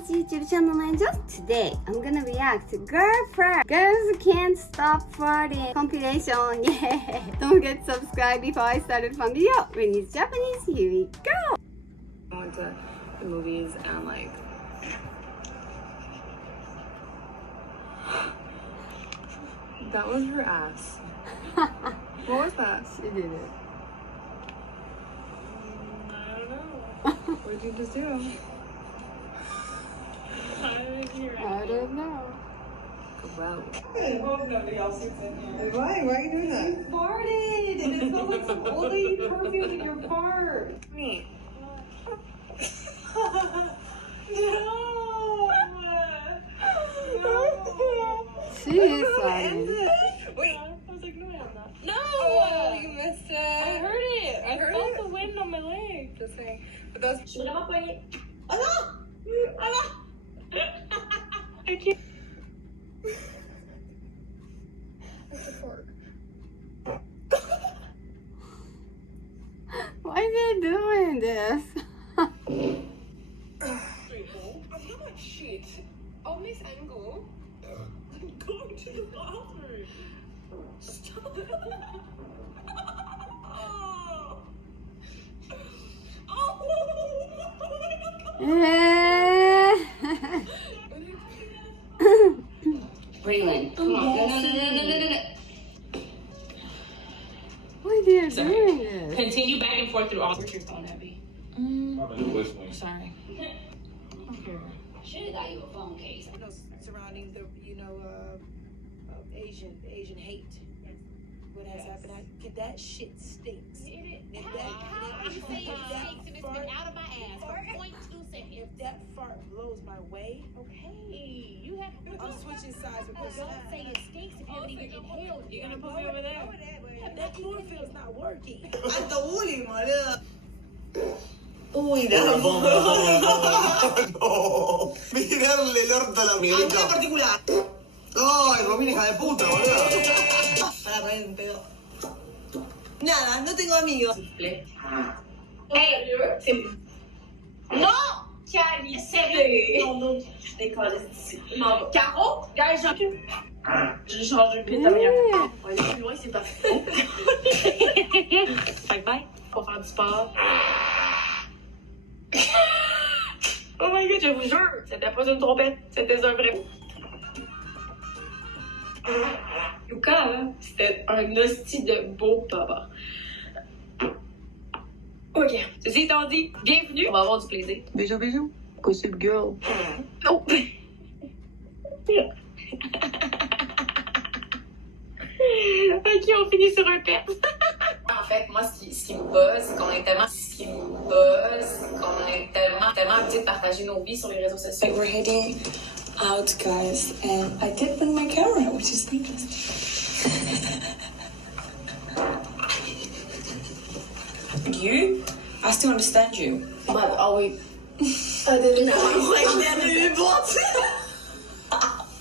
Japanese YouTube channel Angel. Today, I'm gonna react to Girlfriend. Girls Can't Stop Flirting Compilation. Yay! Don't forget to subscribe before I start a fun video. When it's Japanese, here we go! I went to the movies and like that was her ass. What was that? She did it. I don't know. What did you just do? I don't know. Gross. I hope nobody else is in here. Why are you doing that? You farted, and it smells like some old lady perfume in your fart. Me. No. She is sorry. Wait. I was like, no, I'm not. No! Oh, you missed it. I heard it. I heard felt it. the wind on my leg. Just saying. But that's. Je suis vraiment poignée. Oh non! Oh non! I can't. Why are they doing this? I'm not shit. Oh, Miss Angle. I'm going to the bathroom. Stop. Braylon, come on. No. Why are they doing this? Continue back and forth through all. Where's your phone, Abby? Sorry. Okay. Should have got you a phone case. Surrounding the, Asian hate. What has happened? That shit stinks. I'm If saying it stinks and it's been out of my ass for 0.2 seconds. If that fart blows my way, Okay, you have. I'm switching sides with this. Don't say it stinks if you haven't even inhaled it. You're gonna put me over there? That chlorophyll's not working. Anta uli, mare. Uy, no. Mirarle el orto a la Miguelita. ¿A qué particular? Ay, Romina, hija de puta, boludo. Para poner un pedo. Nada, no tengo amigos. Hey, non, Cali, sérieux. Non, je déconne. Non, Caro, gars, Je change de piste à rien. on va aller plus loin, c'est parfait. Bye bye. Pour faire du sport. Oh my god, je vous jure, c'était pas une trompette, c'était un vrai. Lucas, hein, c'était un hostie de beau papa. Ok, ceci étant dit, bienvenue, on va avoir du plaisir. Bisous, bisous. Gossip girl. Oh. Ok, on finit sur un pet. En fait, moi, ce qui me buzz, c'est qu'on est tellement habitués de partager nos vies sur les réseaux sociaux. Like we're heading out, guys, and I did bring my camera, which is dangerous. You? I still understand you. But are we... I didn't know.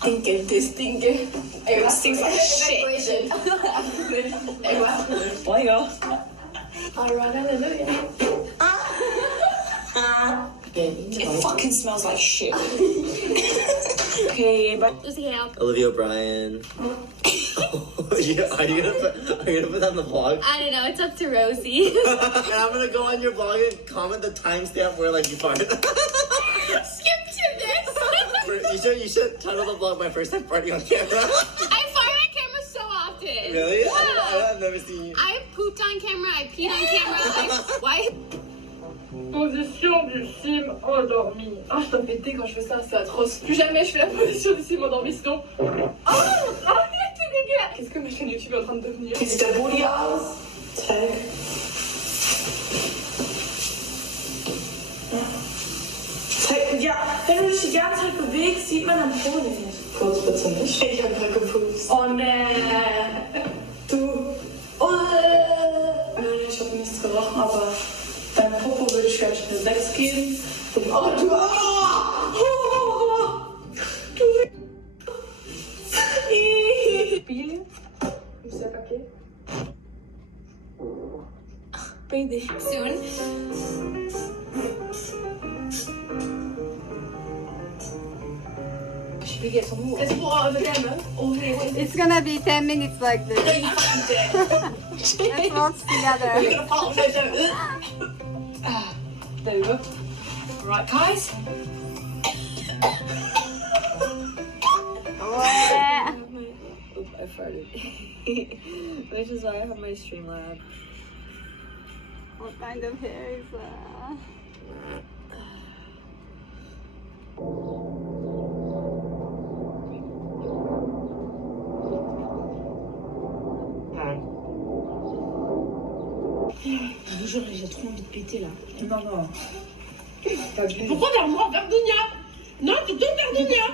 Thinking this, thinking. It stinks like shit. Why yo? Alright, hallelujah. It fucking smells like shit. Okay, but Olivia O'Brien. Are you gonna put that on the vlog? I don't know, it's up to Rosie. And I'm gonna go on your vlog and comment the timestamp where like you farted. Skip to this. You should title the vlog my first time farting on camera. I fart on camera so often. Really? Yeah. I've never seen you. I pooped on camera, I peed on camera, why? Position du film endormi. Ah, je dois péter quand je fais ça, c'est atroce. Plus jamais je fais la position du film endormi, sinon. Oh, c'est dégueulasse. Qu'est-ce que ma chaîne YouTube est en train de devenir? Is the booty house? Tag. Ja, wenn du dich die ganze Zeit bewegst, sieht man am Po nicht. Kurz bitte nicht. Ich hab grad gepupst. Oh ne. Du. Oh. Nein, ich hab nichts gerochen, aber dein Popo würde ich vielleicht eine 6 geben. Oh, du. Oh. Du. Pile. Je sais pas quel. PD. Soon. Je peux get some more. It's more over there, man. Over here. It's gonna be 10 minutes like this. No, you fucking dare. Let's watch together. You're gonna fart on my don't. There we go. Right, guys. Yeah. Oops, I farted. Which is why I have my Streamlab. What kind of hair is that? Bonjour, j'ai trop envie de péter là. Non, non. Pourquoi vers moi, vers Dunia? Non, tu tournes vers Dunia.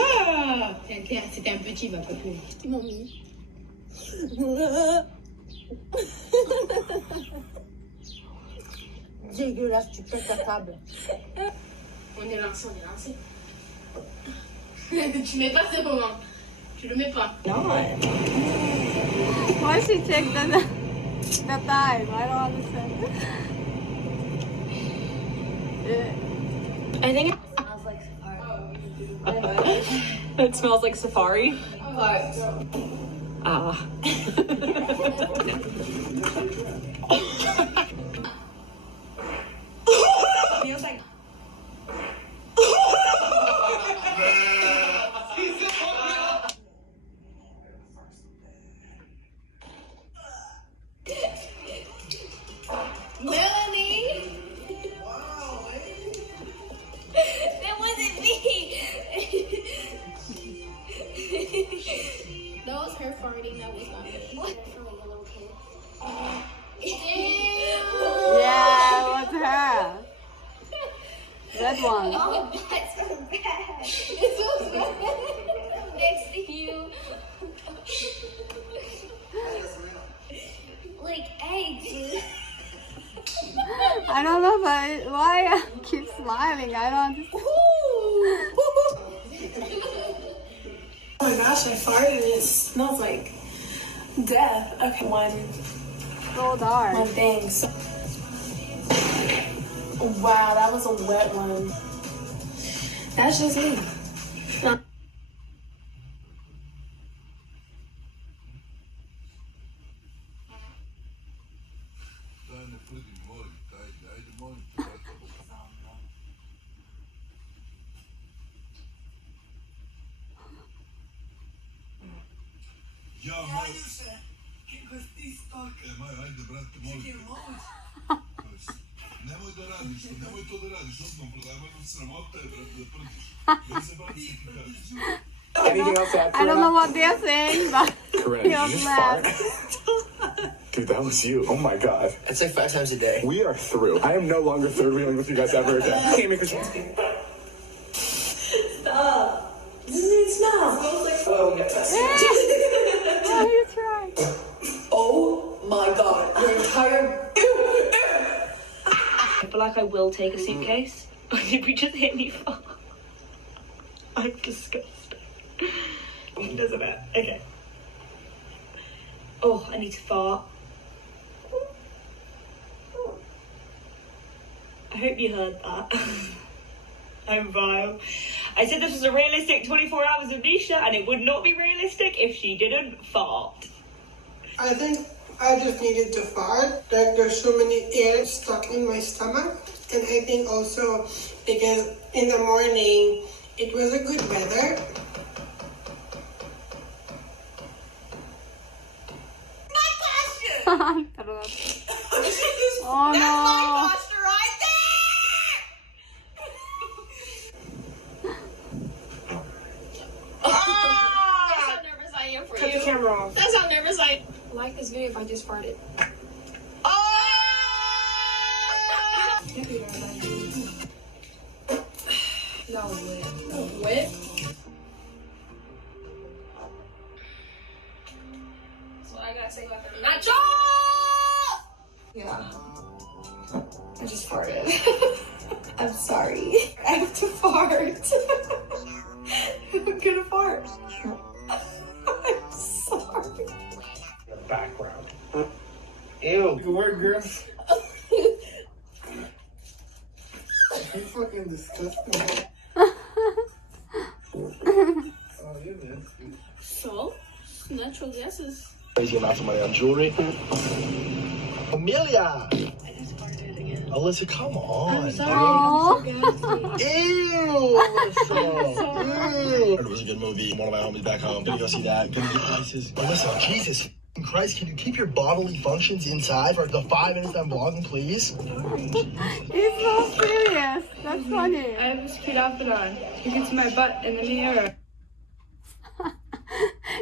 Ah. C'était un petit, va pas plus. Ils m'ont mis. Dégueulasse, tu pètes ta table. On est lancé. Tu mets pas ce moment. Tu le mets pas. Why she check the time? I don't understand. I think it smells like safari. Ah. Feels like Melanie! That wasn't me! That was her farting, that was not me. Damn! Yeah, it was her. Red one. Oh, that's so bad. It's so bad. Next to you. Like eggs. I don't know why I keep smiling. I don't understand. Oh my gosh, I farted and it smells like death. Okay, one So dark. thing. Wow, that was a wet one. That's just me. Nemoj to radiš, osnovno prodavanje sramota je, brate, da prdiš. Da se baci i kažeš. Anything else to add? I don't know what they're saying, but Corinne, he did you was just mad. fart? Dude, that was you. Oh my god. It's like 5 times a day. We are through. I am no longer third wheeling with you guys ever again. Can't make this. Stop. Doesn't it smell? It smells like foam. Oh, you tried. Oh my god. Your entire... I feel like I will take a suitcase. Did we just hit me fart? I'm disgusted. Doesn't it? Okay. Oh, I need to fart. I hope you heard that. I'm vile. I said this was a realistic 24 hours of Nisha, and it would not be realistic if she didn't fart. I think I just needed to fart. Like there's so many air stuck in my stomach. And I think also because in the morning it was a good weather. My posture! Oh That's my no. posture right there! That's how nervous I am for Cut you. the camera off. That's how nervous I am. Like this video if I just farted. That was wet. That was wet? So I gotta say like a nacho! Yeah. I just farted. I'm sorry. I have to fart. I'm gonna fart. I'm sorry. The background. Ew. Good work, girl. You fucking disgusting. So, natural guesses. Crazy amounts of money on jewelry. Amelia! Alyssa, come on. I'm sorry, I'm so gassy. Ew, Alyssa. Ew. It was a good movie. One of my homies back home. Gonna go see that. Gonna get prices. Alyssa, Jesus Christ, can you keep your bodily functions inside for the 5 minutes I'm vlogging, please? He's so serious. That's funny. I have this cute outfit on. You can see my butt in the mirror.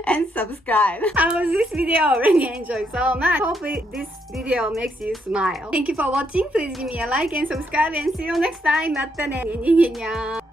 And subscribe. I was this video really enjoyed so much. Hopefully this video makes you smile. Thank you for watching. Please give me a like and subscribe and see you next time. またね。にゃにゃにゃ。